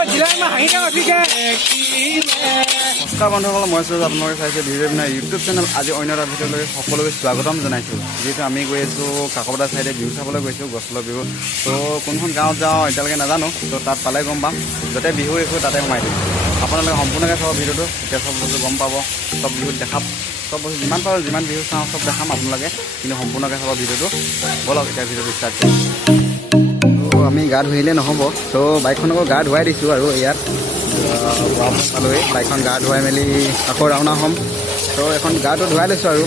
নমস্কাৰ বন্ধুসকল, মই সুৰজ। আপোনালোকে চাইছে ভিডিঅ' বিনা ইউটিউব চেনেল। আজি অন্য এটা ভিডিঅ'লৈ সকলোকে স্বাগতম জনাইছোঁ। যিহেতু আমি গৈ আছোঁ কাকপথাৰ চাইডে বিহু চাবলৈ গৈছোঁ, গছতলৰ বিহু। তো কোনখন গাঁৱত যাওঁ এতিয়ালৈকে নাজানো, তো তাত পালে গম পাম। য'তে বিহু দেখোঁ তাতে সোমাই দিম। আপোনালোকে সম্পূৰ্ণকৈ চাব ভিডিঅ'টো, তেতিয়া চব বস্তু গম পাব। চব বিহুত দেখাম, চব বস্তু যিমান পাৰোঁ যিমান বিহু চাওঁ চব দেখাম আপোনালোকে, কিন্তু সম্পূৰ্ণকৈ চাব ভিডিঅ'টো। ব'লক এতিয়া ভিডিঅ'টো ষ্টাৰ্ট কৰিম। তো আমি গা ধুইলে নহ'ব, তো বাইকখনকো গা ধুৱাই দিছোঁ আৰু ইয়াত পালোহি। বাইকখন গা ধুৱাই মেলি আকৌ ৰাওনা হ'ম। তো এখন গাটো ধুৱাই লৈছোঁ আৰু